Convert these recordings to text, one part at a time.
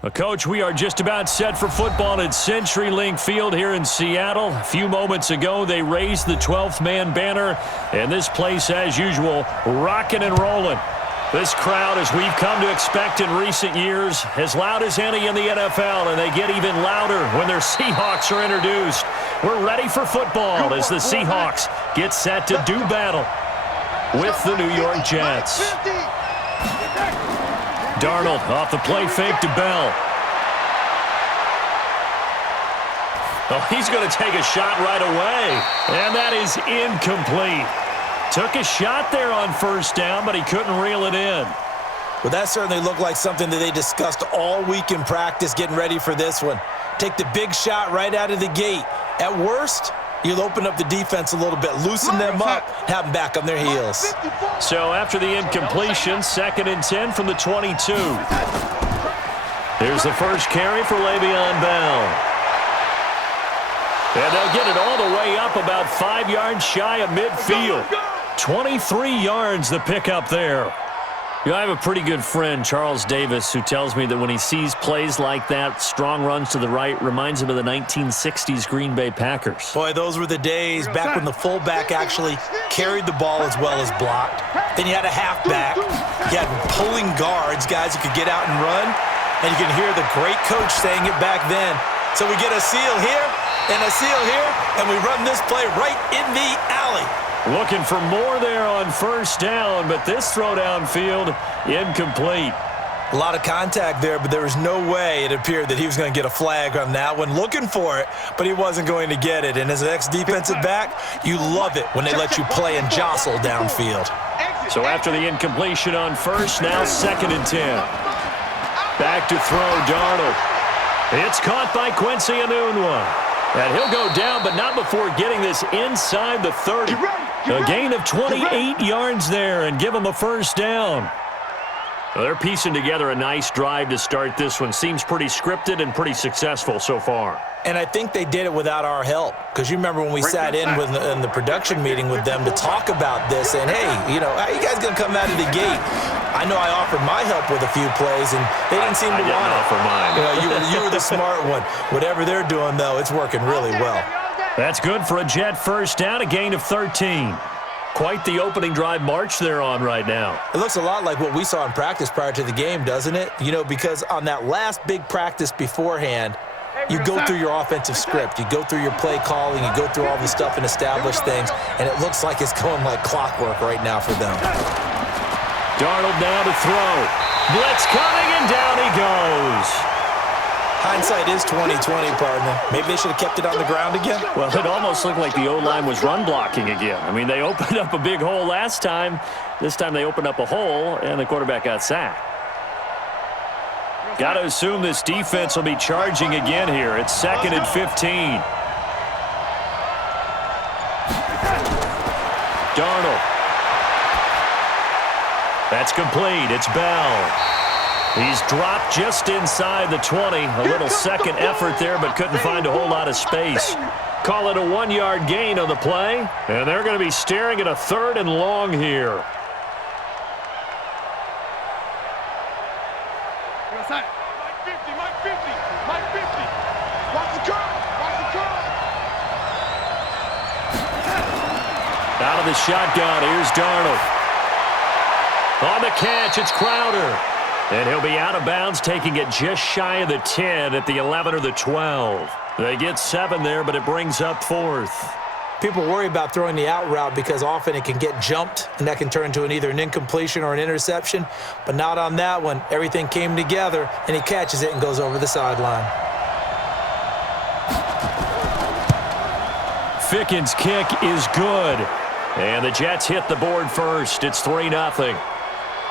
Well, Coach, we are just about set for football at CenturyLink Field here in Seattle. A few moments ago, they raised the 12th man banner, and this place, as usual, rocking and rolling. This crowd, as we've come to expect in recent years, as loud as any in the NFL, and they get even louder when their Seahawks are introduced. We're ready for football as the Seahawks get set to do battle with the New York Jets. Darnold off the play fake to Bell. Oh, he's going to take a shot right away, and that is incomplete. Took a shot there on first down, but he couldn't reel it in. Well, that certainly looked like something that they discussed all week in practice getting ready for this one. Take the big shot right out of the gate. At worst, you'll open up the defense a little bit, loosen them up, have them back on their heels. So after the incompletion, 2nd and 10 from the 22. Here's the first carry for Le'Veon Bell. And they'll get it all the way up about 5 yards shy of midfield. 23 yards the pickup there. You know, I have a pretty good friend, Charles Davis, who tells me that when he sees plays like that, strong runs to the right, reminds him of the 1960s Green Bay Packers. Boy, those were the days back when the fullback actually carried the ball as well as blocked. Then you had a halfback. You had pulling guards, guys who could get out and run. And you can hear the great coach saying it back then. So we get a seal here and a seal here, and we run this play right in the alley. Looking for more there on first down, but this throw downfield, incomplete. A lot of contact there, but there was no way it appeared that he was going to get a flag on that one. Looking for it, but he wasn't going to get it. And as an ex-defensive back, you love it when they let you play and jostle downfield. So after the incompletion on first, now 2nd and 10. Back to throw, Darnold. It's caught by Quincy Enunwa. And he'll go down, but not before getting this inside the 30. A gain of 28 yards there and give him a first down. Well, they're piecing together a nice drive to start this one. Seems pretty scripted and pretty successful so far. And I think they did it without our help. Because you remember when we sat in the production meeting with them to talk about this, and hey, you know, how you guys going to come out of the gate? I know I offered my help with a few plays, and they didn't seem to want it. I didn't offer mine. You were the smart one. Whatever they're doing, though, it's working really well. That's good for a Jet first down, a gain of 13. Quite the opening drive march they're on right now. It looks a lot like what we saw in practice prior to the game, doesn't it? You know, because on that last big practice beforehand, you go through your offensive script. You go through your play calling. You go through all the stuff and establish things, and it looks like it's going like clockwork right now for them. Darnold now to throw. Blitz coming, and down he goes. Hindsight is 20/20, partner. Maybe they should have kept it on the ground again. Well, it almost looked like the O-line was run blocking again. I mean, they opened up a big hole last time. This time they opened up a hole, and the quarterback got sacked. Got to assume this defense will be charging again here. It's 2nd and 15. Darnold. That's complete. It's Bell. He's dropped just inside the 20. A little second effort there, but couldn't find a whole lot of space. Call it a 1-yard gain on the play, and they're going to be staring at a 3rd and long here. Out of the shotgun, here's Darnold. On the catch, it's Crowder. And he'll be out of bounds, taking it just shy of the 10 at the 11 or the 12. They get 7 there, but it brings up 4th. People worry about throwing the out route because often it can get jumped, and that can turn into either an incompletion or an interception. But not on that one. Everything came together, and he catches it and goes over the sideline. Ficken's kick is good. And the Jets hit the board first. It's 3-0.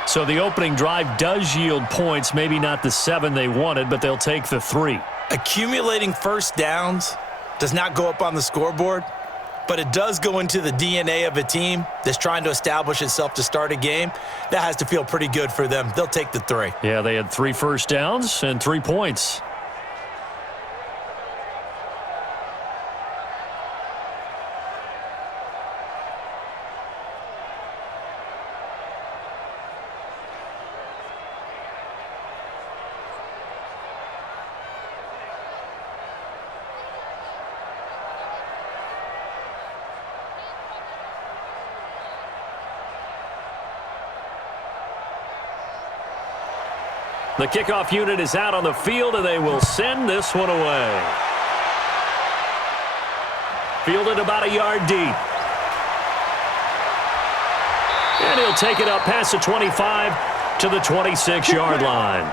So the opening drive does yield points, maybe not the 7 they wanted, but they'll take the 3. Accumulating first downs does not go up on the scoreboard, but it does go into the DNA of a team that's trying to establish itself to start a game. That has to feel pretty good for them. They'll take the 3. Yeah, they had 3 first downs and 3 points. The kickoff unit is out on the field, and they will send this one away. Fielded about a yard deep. And he'll take it up past the 25 to the 26-yard line.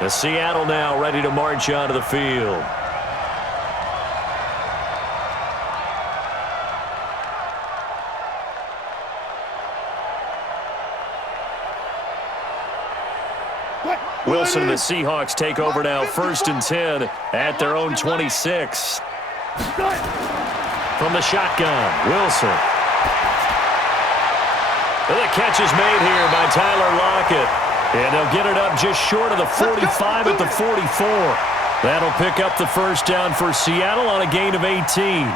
The Seattle now ready to march onto the field. Wilson and the Seahawks take over now, 1st and 10 at their own 26. From the shotgun, Wilson. And the catch is made here by Tyler Lockett. And they'll get it up just short of the 45 at the 44. That'll pick up the first down for Seattle on a gain of 18.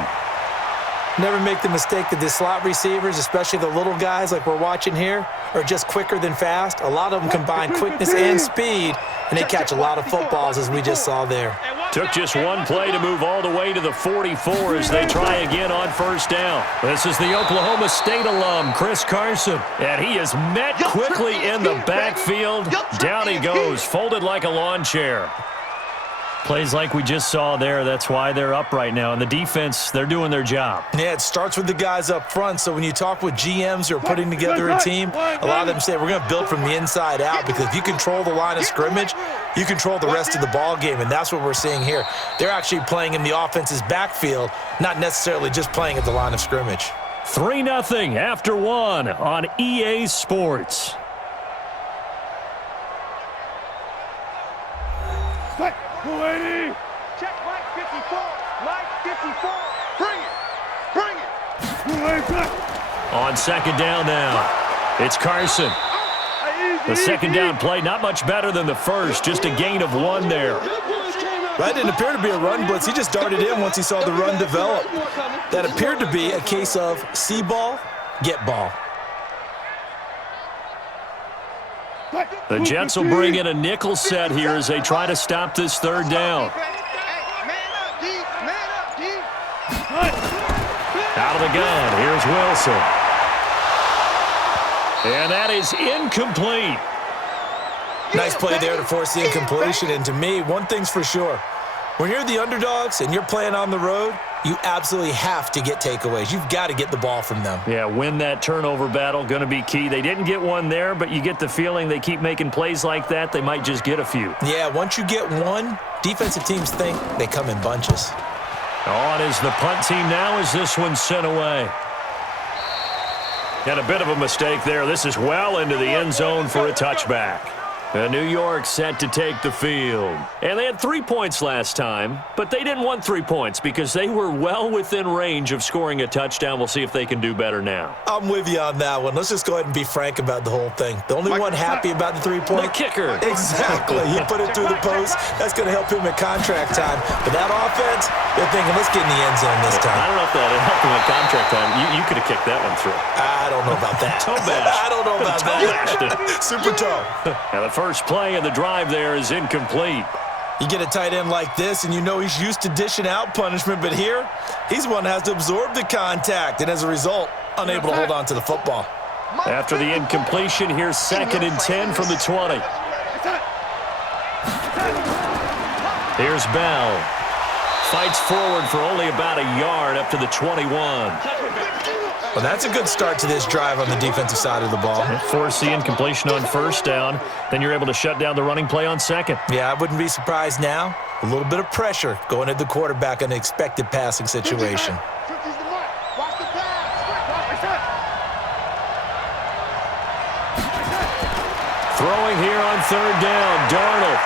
Never make the mistake that the slot receivers, especially the little guys like we're watching here, are just quicker than fast. A lot of them combine quickness and speed, and they catch a lot of footballs, as we just saw there. Took just one play to move all the way to the 44 as they try again on first down. This is the Oklahoma State alum, Chris Carson. And he is met quickly in the backfield. Down he goes, folded like a lawn chair. Plays like we just saw there. That's why they're up right now. And the defense, they're doing their job. Yeah, it starts with the guys up front. So when you talk with GMs who are putting together a team, a lot of them say we're going to build from the inside out, because if you control the line of scrimmage, you control the rest of the ball game, and that's what we're seeing here. They're actually playing in the offense's backfield, not necessarily just playing at the line of scrimmage. 3-0 after 1 on EA Sports. Check Mike 54. Mike 54. Bring it. On second down now, it's Carson. The second down play, not much better than the first, just a gain of 1 there. That didn't appear to be a run blitz. He just darted in once he saw the run develop. That appeared to be a case of see ball, get ball. The Jets will bring in a nickel set here as they try to stop this third down. Out of the gun, here's Wilson. And that is incomplete. Nice play there to force the incompletion. And to me, one thing's for sure. When you're the underdogs and you're playing on the road, you absolutely have to get takeaways. You've got to get the ball from them. Yeah, win that turnover battle, going to be key. They didn't get one there, but you get the feeling they keep making plays like that, they might just get a few. Yeah, once you get one, defensive teams think they come in bunches. On is the punt team now as this one's sent away. And a bit of a mistake there. This is well into the end zone for a touchback. New York set to take the field. And they had 3 points last time, but they didn't want 3 points because they were well within range of scoring a touchdown. We'll see if they can do better now. I'm with you on that one. Let's just go ahead and be frank about the whole thing. The only one happy about the 3-point? The kicker. Exactly. He put it through the post. That's going to help him at contract time. But that offense, they're thinking, let's get in the end zone this time. I don't know if that helped him at contract time. You could have kicked that one through. I don't know about that. Toe bash. I don't know about that. Super toe. Now the first play of the drive there is incomplete. You get a tight end like this, and you know he's used to dishing out punishment, but here, he's the one that has to absorb the contact, and as a result, unable to hold on to the football. After the incompletion, here's 2nd and 10 from the 20. Here's Bell. Fights forward for only about a yard up to the 21. Well, that's a good start to this drive on the defensive side of the ball. Force the incompletion on first down. Then you're able to shut down the running play on second. Yeah, I wouldn't be surprised now. A little bit of pressure going at the quarterback in an expected passing situation. Throwing here on third down, Darnold.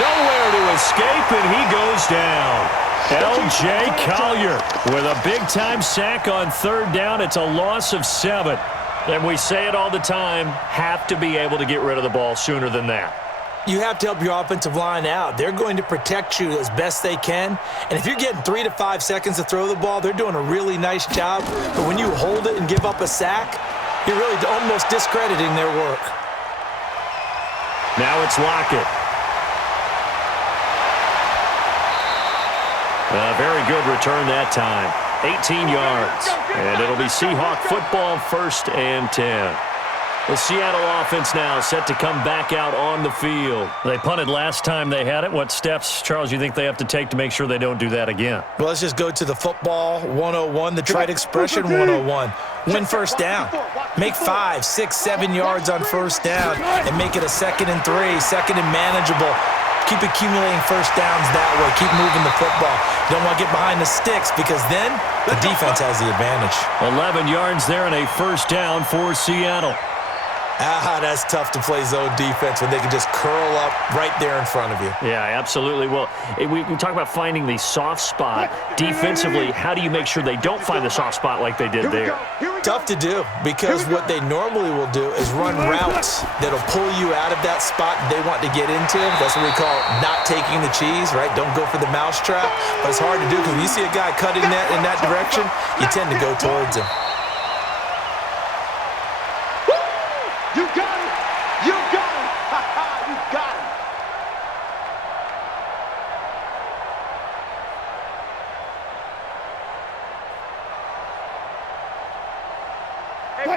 Nowhere to escape, and he goes down. L.J. Collier with a big-time sack on third down. It's a loss of 7. And we say it all the time, have to be able to get rid of the ball sooner than that. You have to help your offensive line out. They're going to protect you as best they can. And if you're getting 3 to 5 seconds to throw the ball, they're doing a really nice job. But when you hold it and give up a sack, you're really almost discrediting their work. Now it's Lockett. A very good return that time. 18 yards. And it'll be Seahawk football, 1st and 10. The Seattle offense now set to come back out on the field. They punted last time they had it. What steps, Charles, you think they have to take to make sure they don't do that again? Well, let's just go to the football 101, the trade expression 101. Win first down. Make 5, 6, 7 yards on first down and make it a 2nd and 3, second and manageable. Keep accumulating first downs that way. Keep moving the football. You don't want to get behind the sticks because then the defense has the advantage. 11 yards there and a first down for Seattle. That's tough to play zone defense when they can just curl up right there in front of you. Yeah, absolutely. Well, we talk about finding the soft spot. Defensively, how do you make sure they don't find the soft spot like they did there? Tough to do because what they normally will do is run routes that'll pull you out of that spot they want to get into. That's what we call not taking the cheese, right? Don't go for the mousetrap. But it's hard to do because when you see a guy cutting that in that direction, you tend to go towards him. You got it! You got it! You got it! Hey,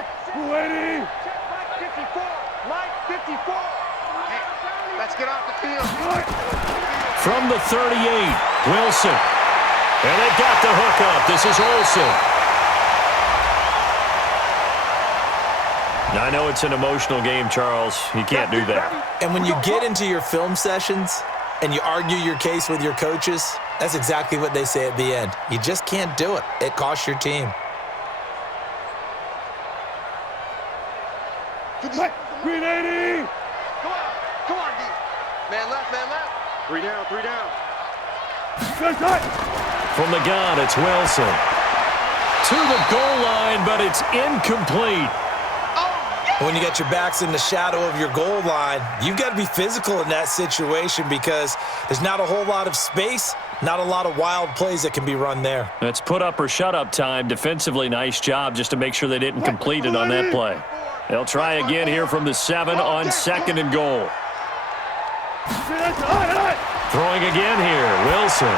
waiting! Check Mike 54! Mike 54! Hey, let's get off the field. From the 38, Wilson. And they've got the hook up. This is Olsen. Now, I know it's an emotional game, Charles. You can't do that. And when you get into your film sessions and you argue your case with your coaches, that's exactly what they say at the end. You just can't do it. It costs your team. Green 80! Come on, D. Man left, man left. 3 down, 3 down. From the gun, it's Wilson. To the goal line, but it's incomplete. When you got your backs in the shadow of your goal line, you've got to be physical in that situation because there's not a whole lot of space, not a lot of wild plays that can be run there. It's put up or shut up time. Defensively, nice job just to make sure they didn't complete it on that play. They'll try again here from the 7 on 2nd and goal. Throwing again here, Wilson.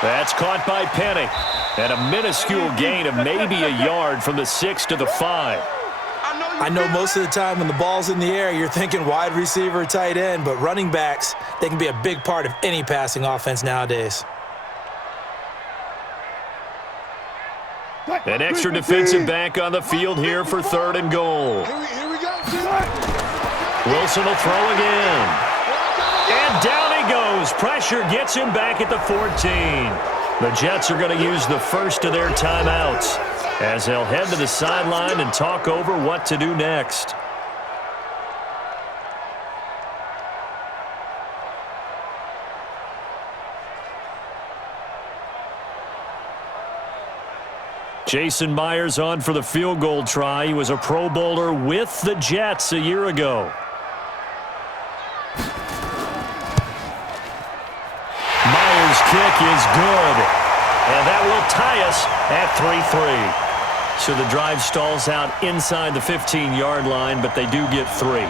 That's caught by Penny. And a minuscule gain of maybe a yard from the 6 to the 5. I know most of the time when the ball's in the air, you're thinking wide receiver, tight end, but running backs, they can be a big part of any passing offense nowadays. An extra defensive back on the field here for 3rd and goal. Here we go. Wilson will throw again. And down he goes. Pressure gets him back at the 14. The Jets are going to use the first of their timeouts as they'll head to the sideline and talk over what to do next. Jason Myers on for the field goal try. He was a Pro Bowler with the Jets a year ago. Myers' kick is good. And that will tie us at 3-3. So the drive stalls out inside the 15-yard line, but they do get 3.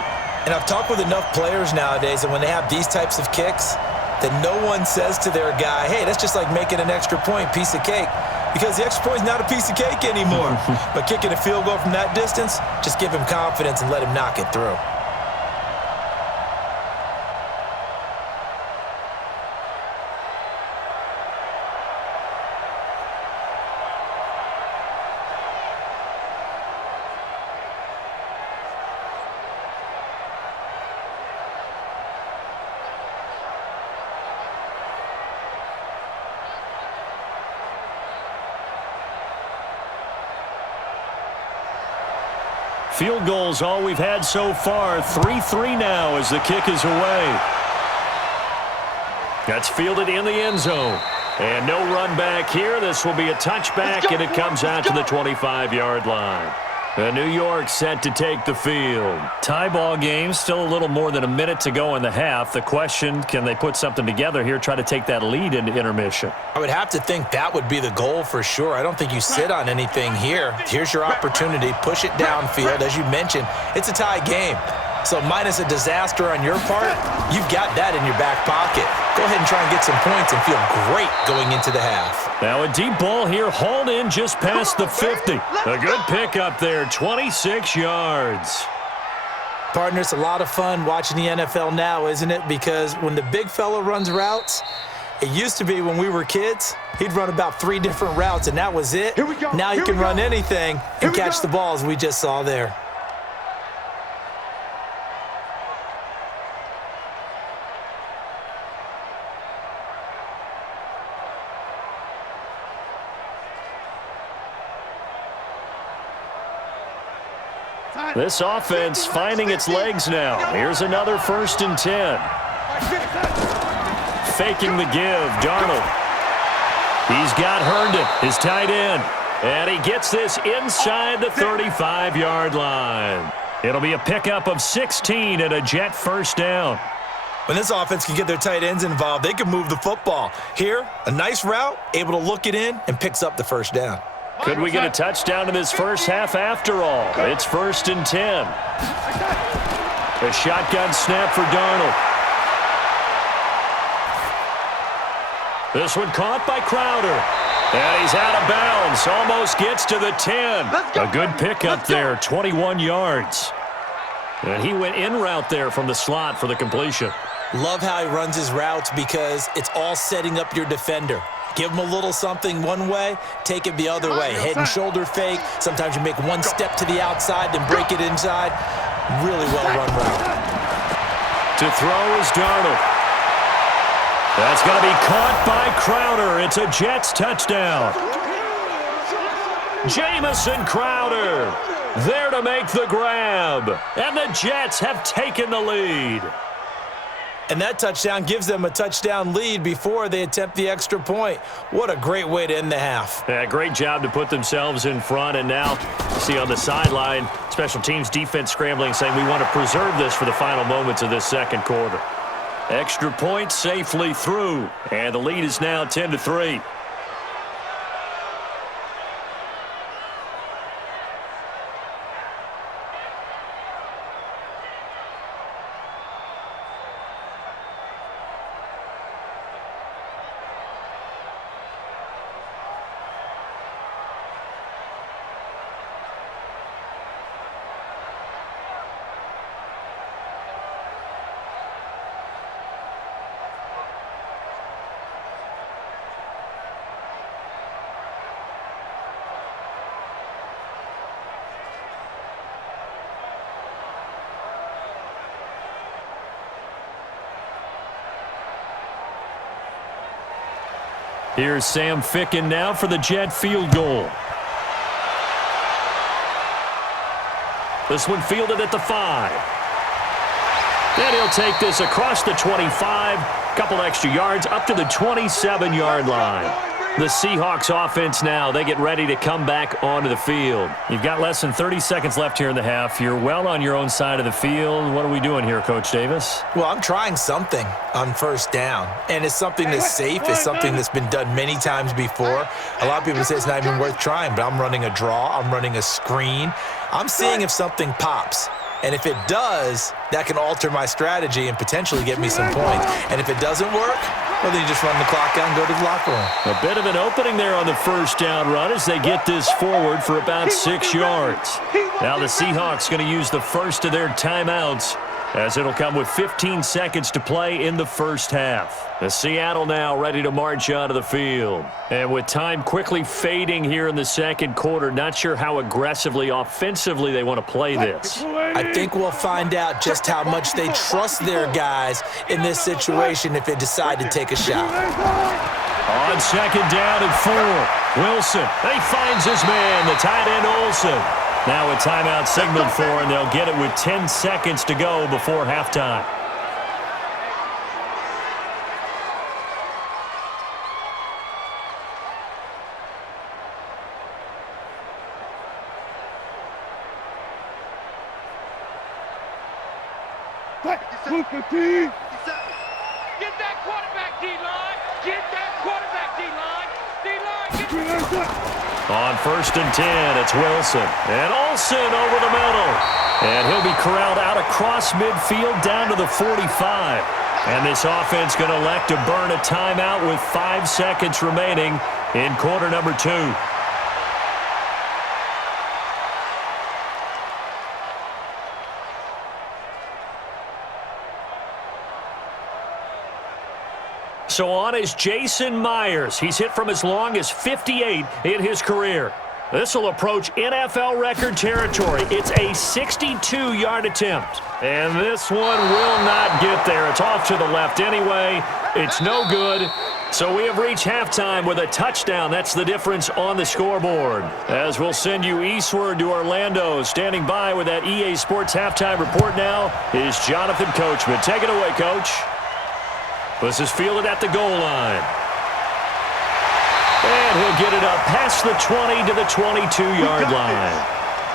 And I've talked with enough players nowadays that when they have these types of kicks, that no one says to their guy, hey, that's just like making an extra point, piece of cake. Because the extra point is not a piece of cake anymore. But kicking a field goal from that distance, just give him confidence and let him knock it through. Field goals all we've had so far. 3-3 now as the kick is away. That's fielded in the end zone. And no run back here. This will be a touchback, and it comes out to the 25-yard line. And New York set to take the field. Tie ball game, still a little more than a minute to go in the half. The question, can they put something together here, try to take that lead into intermission? I would have to think that would be the goal for sure. I don't think you sit on anything here. Here's your opportunity. Push it downfield. As you mentioned, it's a tie game. So minus a disaster on your part, you've got that in your back pocket. Go ahead and try and get some points and feel great going into the half. Now a deep ball here, hauled in just past the 50. A good pickup there, 26 yards. Partner, it's a lot of fun watching the NFL now, isn't it? Because when the big fella runs routes, it used to be when we were kids, he'd run about 3 different routes, and that was it. Here we go. Now he can run anything and catch the balls we just saw there. This offense finding its legs now. Here's another 1st and 10. Faking the give, Darnold. He's got Herndon, his tight end. And he gets this inside the 35-yard line. It'll be a pickup of 16 and a Jet 1st down. When this offense can get their tight ends involved, they can move the football. Here, a nice route, able to look it in, and picks up the 1st down. Could we get a touchdown in this first half after all? It's 1st and 10. A shotgun snap for Darnold. This one caught by Crowder. And he's out of bounds. Almost gets to the 10. A good pickup there, 21 yards. And he went in route there from the slot for the completion. Love how he runs his routes because it's all setting up your defender. Give him a little something one way, take it the other way. Head and shoulder fake. Sometimes you make one step to the outside, then break it inside. Really well-run route. To throw is Darnold. That's going to be caught by Crowder. It's a Jets touchdown. Jamison Crowder there to make the grab. And the Jets have taken the lead. And that touchdown gives them a touchdown lead before they attempt the extra point. What a great way to end the half. Yeah, great job to put themselves in front. And now, see on the sideline, special teams defense scrambling, saying we want to preserve this for the final moments of this second quarter. Extra point safely through. And the lead is now 10-3. Here's Sam Ficken now for the Jet field goal. This one fielded at the 5. Then he'll take this across the 25, couple extra yards up to the 27-yard line. The Seahawks offense now, they get ready to come back onto the field. You've got less than 30 seconds left here in the half. You're well on your own side of the field. What are we doing here, Coach Davis? Well, I'm trying something on 1st down, and it's something that's safe. It's something that's been done many times before. A lot of people say it's not even worth trying, but I'm running a draw. I'm running a screen. I'm seeing if something pops. And if it does, that can alter my strategy and potentially get me some points. And if it doesn't work, well, then you just run the clock out and go to the locker room. A bit of an opening there on the 1st down run as they get this forward for about 6 yards. Now the Seahawks going to use the first of their timeouts as it'll come with 15 seconds to play in the first half. The Seattle now ready to march onto the field. And with time quickly fading here in the second quarter, not sure how aggressively, offensively they want to play this. I think we'll find out just how much they trust their guys in this situation if they decide to take a shot. On 2nd down and 4, Wilson, he finds his man, the tight end Olsen. Now a timeout signaled for, and they'll get it with 10 seconds to go before halftime. Get that quarterback, D-line. Get that quarterback, D-line. D-line, get On 1st and 10, it's Wilson. And Olsen over the middle. And he'll be corralled out across midfield down to the 45. And this offense going to elect to burn a timeout with 5 seconds remaining in quarter number 2. So on is Jason Myers. He's hit from as long as 58 in his career. This will approach NFL record territory. It's a 62-yard attempt. And this one will not get there. It's off to the left anyway. It's no good. So we have reached halftime with a touchdown. That's the difference on the scoreboard. As we'll send you eastward to Orlando. Standing by with that EA Sports halftime report now is Jonathan Coachman. Take it away, Coach. This is fielded at the goal line. And he'll get it up past the 20 to the 22-yard line.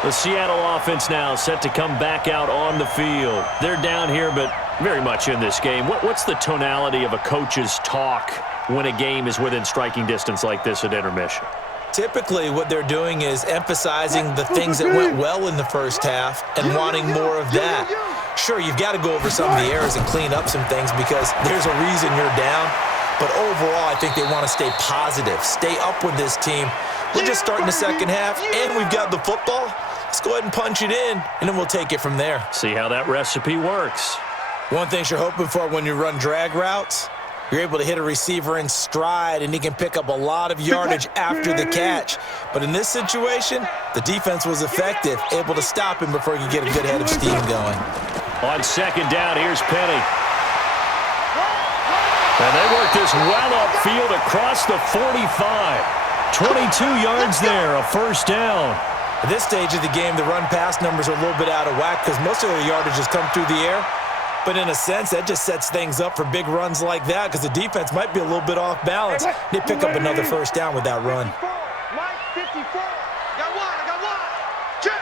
The Seattle offense now set to come back out on the field. They're down here, but very much in this game. What's the tonality of a coach's talk when a game is within striking distance like this at intermission? Typically, what they're doing is emphasizing the things that went well in the first half and wanting more of that. Sure, you've got to go over some of the errors and clean up some things because there's a reason you're down. But overall, I think they want to stay positive, stay up with this team. We're just starting the second half, and we've got the football. Let's go ahead and punch it in, and then we'll take it from there. See how that recipe works. One thing you're hoping for when you run drag routes, you're able to hit a receiver in stride, and he can pick up a lot of yardage after the catch. But in this situation, the defense was effective, able to stop him before he could get a good head of steam going. On second down, here's Penny. And they work this well upfield across the 45. 22 yards there, a first down. At this stage of the game, the run-pass numbers are a little bit out of whack because most of their yardage has come through the air. But in a sense, that just sets things up for big runs like that because the defense might be a little bit off balance. They pick up another first down with that run. Mike 54. I got one. Check.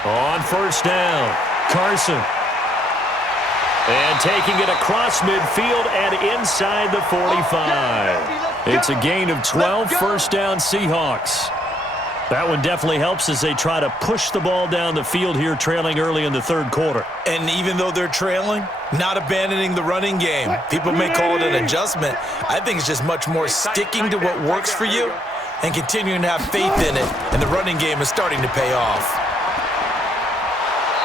On first down, Carson. And taking it across midfield and inside the 45. It's a gain of 12, first down Seahawks. That one definitely helps as they try to push the ball down the field here, trailing early in the third quarter. And even though they're trailing, not abandoning the running game. People may call it an adjustment. I think it's just much more sticking to what works for you and continuing to have faith in it. And the running game is starting to pay off.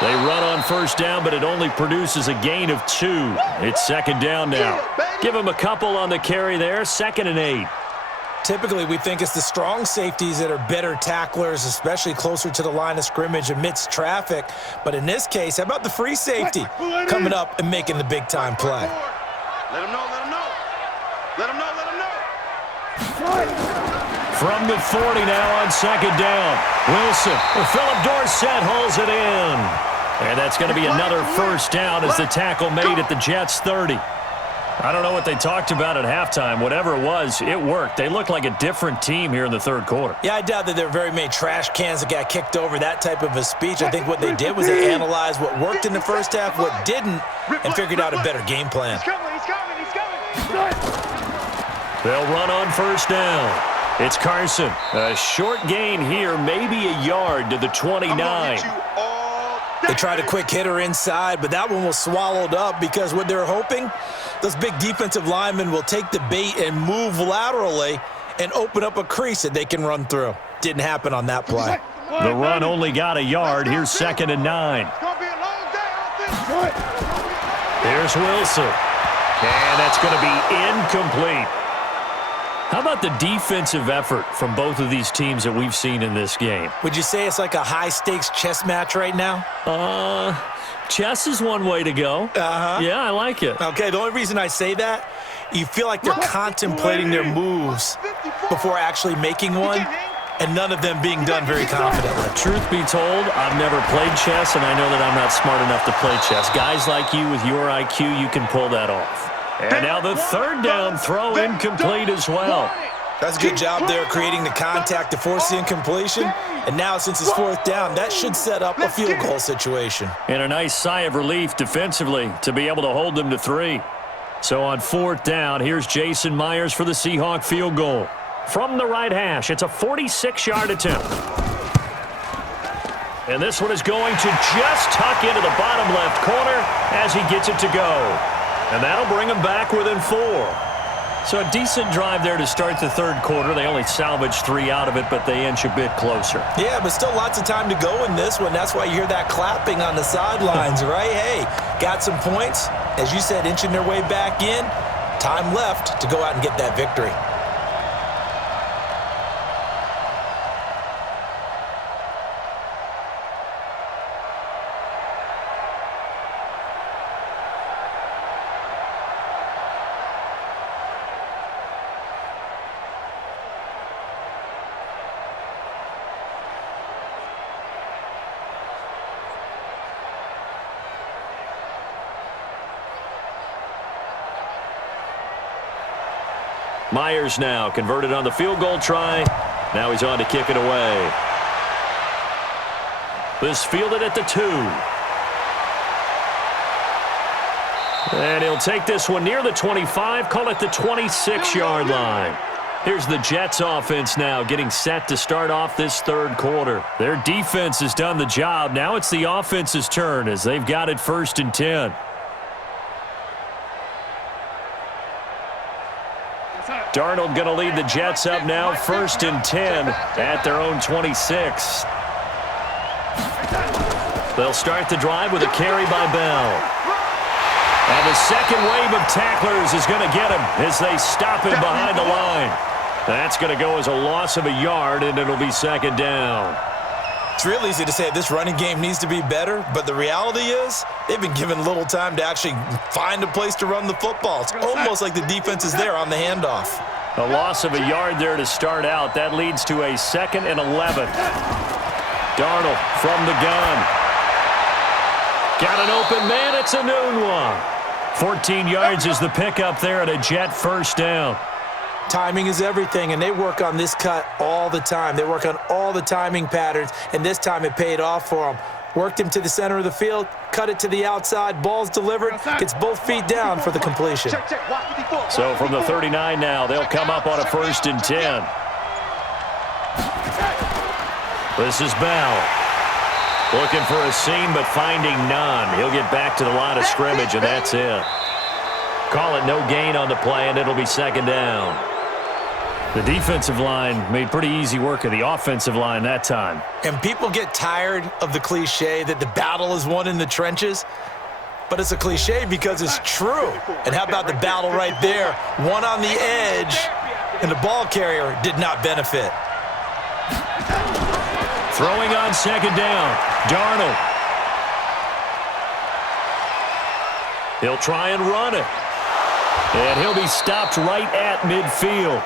They run on first down, but it only produces a gain of 2. It's second down now. Give them a couple on the carry there, 2nd and 8. Typically, we think it's the strong safeties that are better tacklers, especially closer to the line of scrimmage amidst traffic. But in this case, how about the free safety coming up and making the big-time play? Let him know. From the 40 now on second down. Wilson, Philip Dorsett hauls it in. And that's going to be another first down as the tackle made at the Jets' 30. I don't know what they talked about at halftime. Whatever it was, it worked. They look like a different team here in the third quarter. Yeah, I doubt that there were very many trash cans that got kicked over, that type of a speech. I think what they did was they analyzed what worked in the first half, what didn't, and figured out a better game plan. He's coming. They'll run on first down. It's Carson. A short gain here, maybe a yard to the 29. They tried a quick hitter inside, but that one was swallowed up because what they're hoping, those big defensive linemen will take the bait and move laterally and open up a crease that they can run through. Didn't happen on that play. The run only got a yard. Here's 2nd and 9. Here's Wilson. And that's going to be incomplete. How about the defensive effort from both of these teams that we've seen in this game? Would you say it's like a high-stakes chess match right now? Chess is one way to go. Uh-huh. Yeah, I like it. Okay, the only reason I say that, you feel like they're contemplating their moves before actually making one, and none of them being done very confidently. Truth be told, I've never played chess, and I know that I'm not smart enough to play chess. Guys like you with your IQ, you can pull that off. And now the third down throw incomplete as well. That's a good job there creating the contact to force the incompletion. And now since it's fourth down, that should set up a field goal situation. And a nice sigh of relief defensively to be able to hold them to 3. So on fourth down, here's Jason Myers for the Seahawk field goal. From the right hash, it's a 46-yard attempt. And this one is going to just tuck into the bottom left corner as he gets it to go. And that'll bring him back within 4. So a decent drive there to start the third quarter. They only salvaged 3 out of it, but they inch a bit closer. Yeah, but still lots of time to go in this one. That's why you hear that clapping on the sidelines, right? Hey, got some points. As you said, inching their way back in. Time left to go out and get that victory. Myers now converted on the field goal try. Now he's on to kick it away. This fielded at the 2. And he'll take this one near the 25, call it the 26-yard line. Here's the Jets offense now getting set to start off this third quarter. Their defense has done the job. Now it's the offense's turn as they've got it 1st and 10. Darnold going to lead the Jets up now, 1st and 10 at their own 26. They'll start the drive with a carry by Bell. And the second wave of tacklers is going to get him as they stop him behind the line. That's going to go as a loss of a yard, and it'll be 2nd down. It's real easy to say this running game needs to be better, but the reality is they've been given little time to actually find a place to run the football. It's almost like the defense is there on the handoff. A loss of a yard there to start out. That leads to a 2nd and 11. Darnold from the gun. Got an open man. It's a noon one. 14 yards is the pickup there at a Jet 1st down. Timing is everything, and they work on this cut all the time. They work on all the timing patterns, and this time it paid off for them. Worked him to the center of the field, cut it to the outside, ball's delivered, gets both feet down for the completion. So from the 39 now, they'll come up on a 1st and 10. This is Bell. Looking for a seam, but finding none. He'll get back to the line of scrimmage, and that's it. Call it no gain on the play, and it'll be 2nd down. The defensive line made pretty easy work of the offensive line that time. And people get tired of the cliche that the battle is won in the trenches, but it's a cliche because it's true. And how about the battle right there? One on the edge, and the ball carrier did not benefit. Throwing on 2nd down, Darnold. He'll try and run it. And he'll be stopped right at midfield.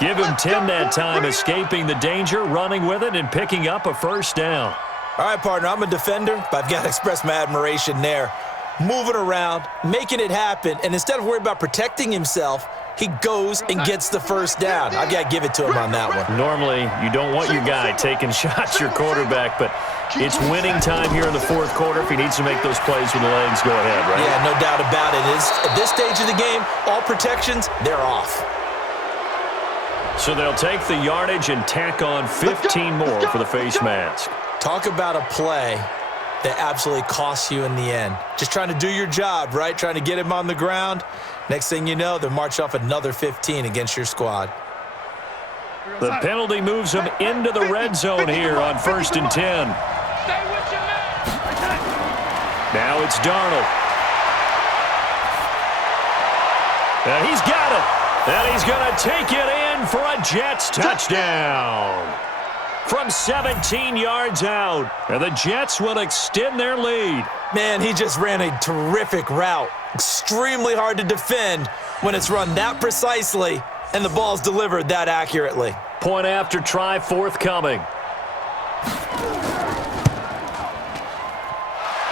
Give him 10 that time, escaping the danger, running with it, and picking up a 1st down. All right, partner, I'm a defender, but I've got to express my admiration there. Moving around, making it happen, and instead of worrying about protecting himself, he goes and gets the 1st down. I've got to give it to him on that one. Normally, you don't want your guy taking shots, your quarterback, but it's winning time here in the 4th quarter. If he needs to make those plays with the legs, go ahead, right? Yeah, no doubt about it. At this stage of the game, all protections, they're off. So they'll take the yardage and tack on 15 more for the face mask. Talk about a play that absolutely costs you in the end. Just trying to do your job, right? Trying to get him on the ground. Next thing you know, they'll march off another 15 against your squad. The penalty moves him into the red zone here on 1st and 10. Now it's Darnold. And he's got it. And he's going to take it in for a Jets touchdown. From 17 yards out. And the Jets will extend their lead. Man, he just ran a terrific route. Extremely hard to defend when it's run that precisely and the ball's delivered that accurately. Point after try forthcoming.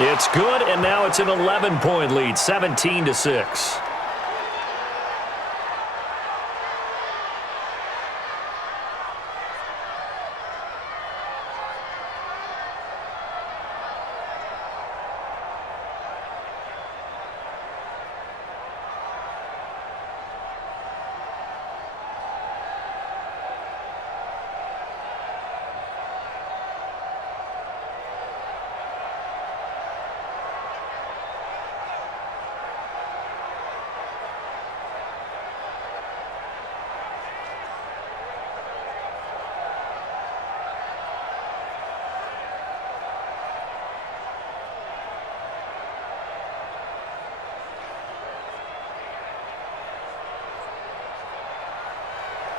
It's good, and now it's an 11-point lead, 17-6.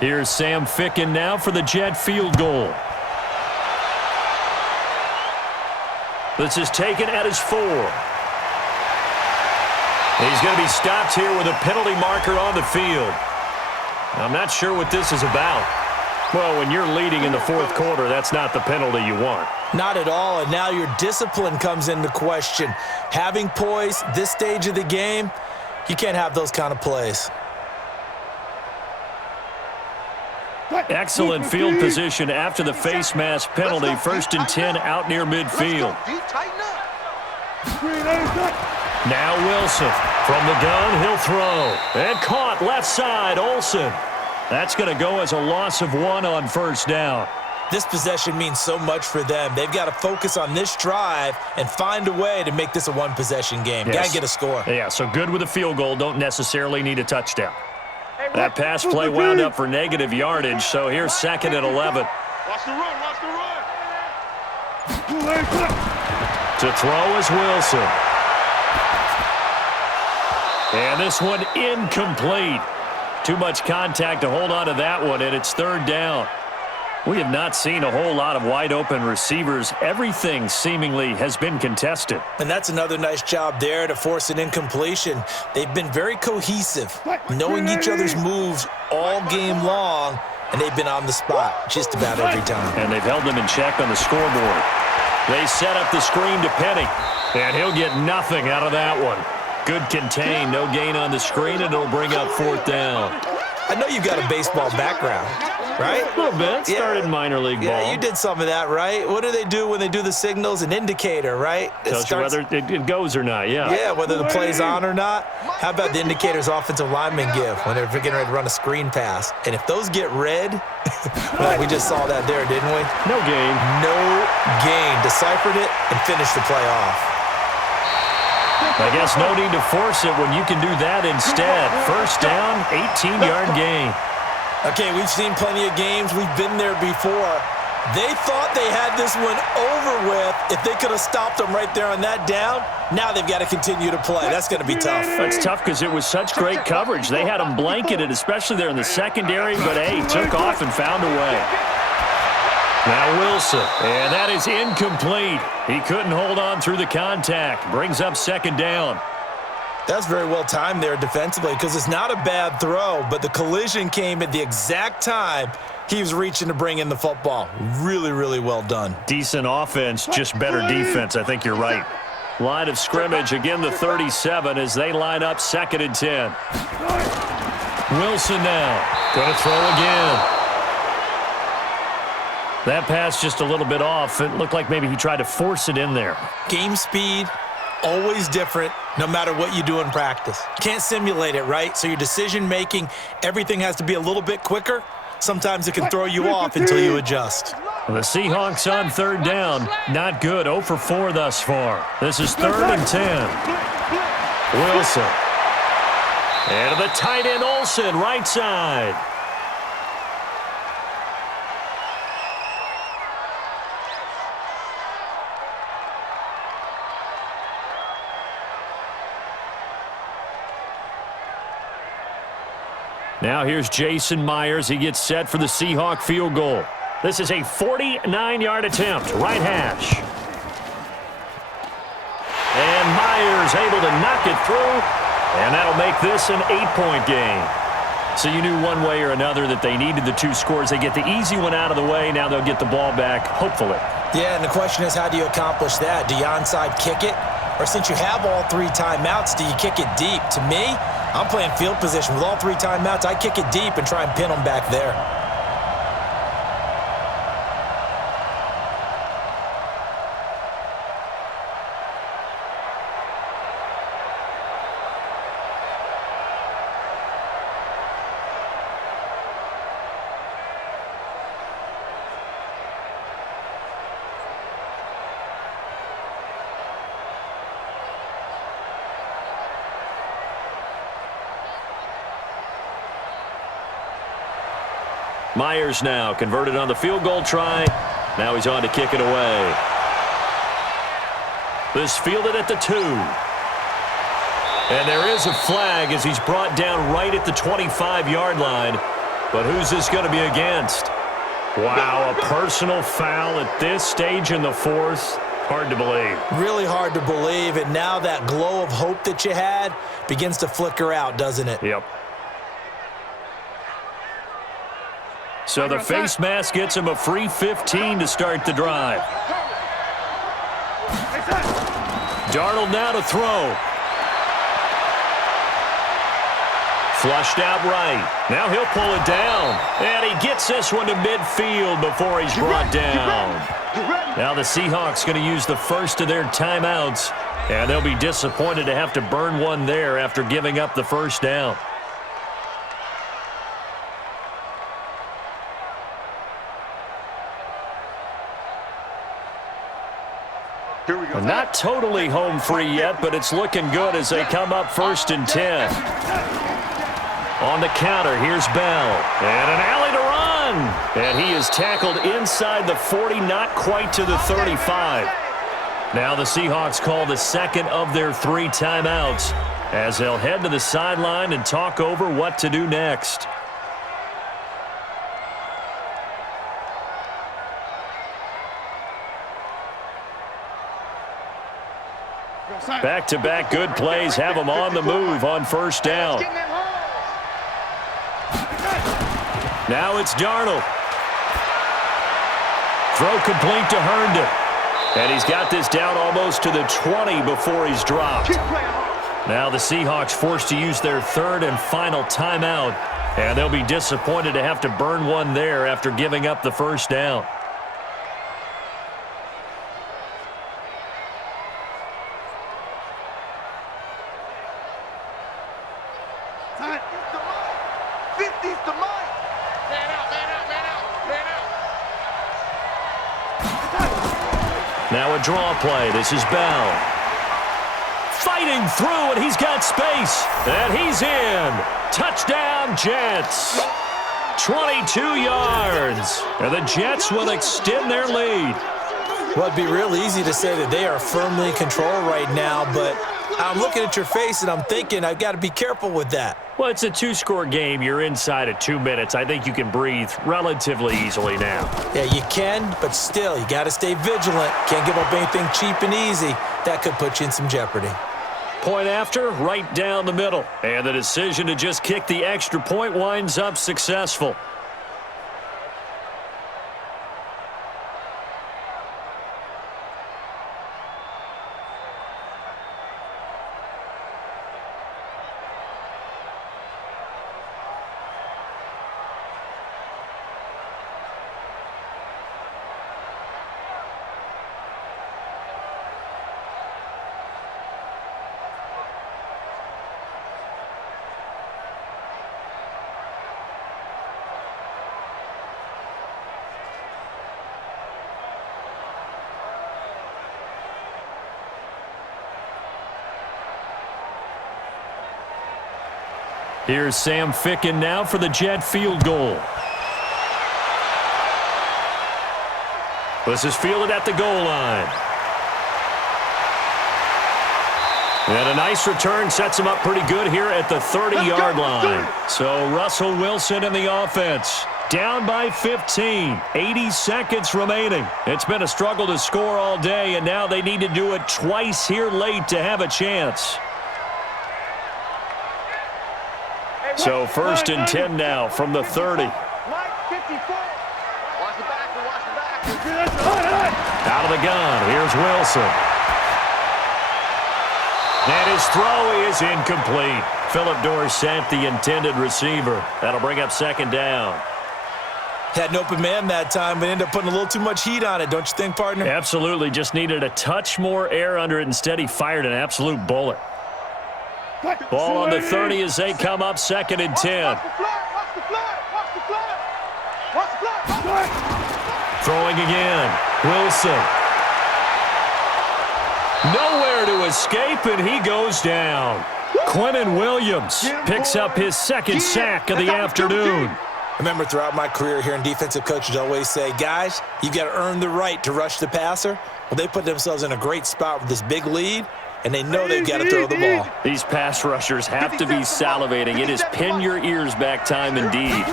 Here's Sam Ficken now for the Jet field goal. This is taken at his 4. He's going to be stopped here with a penalty marker on the field. I'm not sure what this is about. Well, when you're leading in the fourth quarter, that's not the penalty you want. Not at all, and now your discipline comes into question. Having poise this stage of the game, you can't have those kind of plays. Excellent field position after the face mask penalty. 1st and 10 out near midfield. Now Wilson from the gun. He'll throw. And caught left side. Olsen. That's going to go as a loss of 1 on 1st down. This possession means so much for them. They've got to focus on this drive and find a way to make this a one-possession game. Yes. Got to get a score. Yeah, so good with a field goal. Don't necessarily need a touchdown. That pass play wound up for negative yardage, so here's 2nd and 11. Watch the run, watch the run. To throw is Wilson. And this one incomplete. Too much contact to hold on to that one, and it's 3rd down. We have not seen a whole lot of wide-open receivers. Everything seemingly has been contested. And that's another nice job there to force an incompletion. They've been very cohesive, knowing each other's moves all game long, and they've been on the spot just about every time. And they've held them in check on the scoreboard. They set up the screen to Penny, and he'll get nothing out of that one. Good contain, no gain on the screen, and it'll bring up 4th down. I know you've got a baseball background, right? A little bit. Started minor league ball. Yeah, you did some of that, right? What do they do when they do the signals? An indicator, right? Tells you whether it goes or not, yeah. Yeah, whether the play's on or not. How about the indicators offensive linemen give when they're getting ready to run a screen pass? And if those get red, well, we just saw that there, didn't we? No gain. No gain. Deciphered it and finished the play off. I guess no need to force it when you can do that instead. 1st down, 18-yard gain. Okay, we've seen plenty of games. We've been there before. They thought they had this one over with. If they could have stopped them right there on that down, now they've got to continue to play. That's going to be tough. That's tough because it was such great coverage. They had them blanketed, especially there in the secondary, but, hey, took off and found a way. Now Wilson, and that is incomplete. He couldn't hold on through the contact. Brings up 2nd down. That's very well timed there defensively because it's not a bad throw, but the collision came at the exact time he was reaching to bring in the football. Really, really well done. Decent offense, just better defense. I think you're right. Line of scrimmage, again the 37 as they line up 2nd and 10. Wilson now, going to throw again. That pass just a little bit off. It looked like maybe he tried to force it in there. Game speed, always different, no matter what you do in practice. Can't simulate it, right? So your decision-making, everything has to be a little bit quicker. Sometimes it can throw you off until you adjust. The Seahawks on 3rd down. Not good. 0 for 4 thus far. This is 3rd and 10. Wilson. And to the tight end, Olsen, right side. Now here's Jason Myers. He gets set for the Seahawk field goal. This is a 49-yard attempt, right hash. And Myers able to knock it through, and that'll make this an 8-point game. So you knew one way or another that they needed the 2 scores. They get the easy one out of the way. Now they'll get the ball back, hopefully. Yeah, and the question is, how do you accomplish that? Do you onside kick it? Or since you have all 3 timeouts, do you kick it deep? To me, I'm playing field position. With all 3 timeouts, I kick it deep and try and pin them back there. Myers now converted on the field goal try. Now he's on to kick it away. This fielded at the 2. And there is a flag as he's brought down right at the 25-yard line. But who's this going to be against? Wow, a personal foul at this stage in the fourth. Hard to believe. Really hard to believe, and now that glow of hope that you had begins to flicker out, doesn't it? Yep. So the face mask gets him a free 15 to start the drive. Darnold now to throw. Flushed out right. Now he'll pull it down. And he gets this one to midfield before he's brought down. Now the Seahawks going to use the first of their timeouts. And they'll be disappointed to have to burn one there after giving up the first down. Not totally home free yet, but it's looking good as they come up 1st and 10. On the counter, here's Bell. And an alley to run. And he is tackled inside the 40, not quite to the 35. Now the Seahawks call the second of their 3 timeouts as they'll head to the sideline and talk over what to do next. Back-to-back good plays have them on the move on first down. Now it's Darnold. Throw complete to Herndon. And he's got this down almost to the 20 before he's dropped. Now the Seahawks forced to use their 3rd and final timeout. And they'll be disappointed to have to burn one there after giving up the first down. Now a draw play. This is Bell. Fighting through, and he's got space. And he's in. Touchdown, Jets. 22 yards. And the Jets will extend their lead. Well, it'd be real easy to say that they are firmly in control right now, but I'm looking at your face and I'm thinking I've got to be careful with that. Well, it's a 2-score game. You're inside of 2 minutes. I think you can breathe relatively easily now. Yeah, you can, but still, you got to stay vigilant. Can't give up anything cheap and easy. That could put you in some jeopardy. Point after, right down the middle. And the decision to just kick the extra point winds up successful. Here's Sam Ficken now for the Jet field goal. This is fielded at the goal line. And a nice return sets him up pretty good here at the 30-yard line. So Russell Wilson in the offense. Down by 15. 80 seconds remaining. It's been a struggle to score all day, and now they need to do it twice here late to have a chance. So 1st and 10 now from the 30. Mike, 54. Watch the back. Out of the gun, here's Wilson. And his throw is incomplete. Philip Dorsett, the intended receiver. That'll bring up 2nd down. Had an open man that time, but ended up putting a little too much heat on it, don't you think, partner? Absolutely, just needed a touch more air under it. Instead, he fired an absolute bullet. Ball on the 30 as they come up 2nd and 10. Throwing again. Wilson. Nowhere to escape, and he goes down. Quinnen Williams picks up his 2nd sack of the afternoon. I remember throughout my career hearing defensive coaches always say, guys, you've got to earn the right to rush the passer. Well, they put themselves in a great spot with this big lead, and they know they've got to throw the ball. These pass rushers have to be salivating. It is pin your ears back time indeed.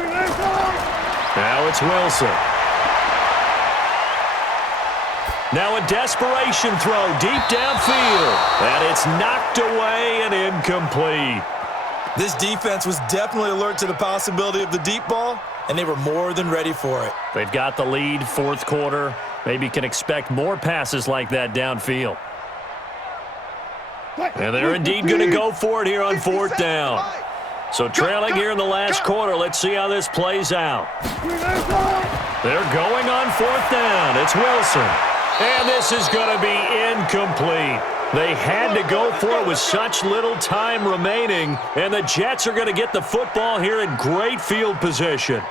Now it's Wilson. Now a desperation throw deep downfield. And it's knocked away and incomplete. This defense was definitely alert to the possibility of the deep ball, and they were more than ready for it. They've got the lead, fourth quarter. Maybe can expect more passes like that downfield. And they're indeed going to go for it here on fourth down. So trailing here in the last quarter, let's see how this plays out. They're going on fourth down. It's Wilson. And this is going to be incomplete. They had to go for it with such little time remaining, and the Jets are going to get the football here in great field position.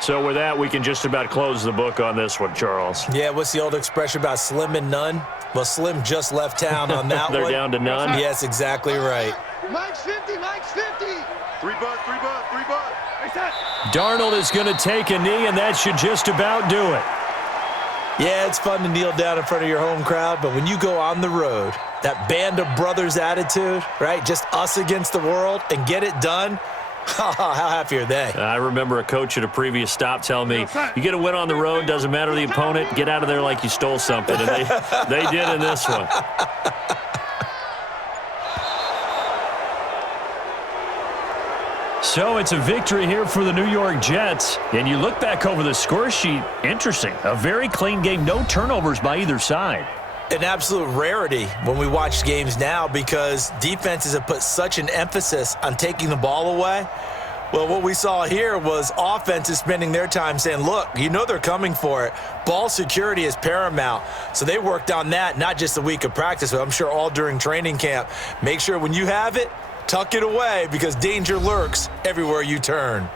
So with that, we can just about close the book on this one, Charles. Yeah, what's the old expression about slim and none? Well, Slim just left town on that They're one. down to none? Yes, exactly right. Mike's 50, Mike's 50. 3 butt, 3 butt, 3 butt. Darnold is going to take a knee, and that should just about do it. Yeah, it's fun to kneel down in front of your home crowd, but when you go on the road, that band of brothers attitude, right, just us against the world, and get it done, how happy are they? I remember a coach at a previous stop telling me, you get a win on the road, doesn't matter the opponent, get out of there like you stole something, and they did in this one. So it's a victory here for the New York Jets. And you look back over the score sheet, interesting. A very clean game, no turnovers by either side. An absolute rarity when we watch games now because defenses have put such an emphasis on taking the ball away. Well, what we saw here was offenses spending their time saying, look, you know they're coming for it. Ball security is paramount. So they worked on that, not just a week of practice, but I'm sure all during training camp. Make sure when you have it, tuck it away because danger lurks everywhere you turn.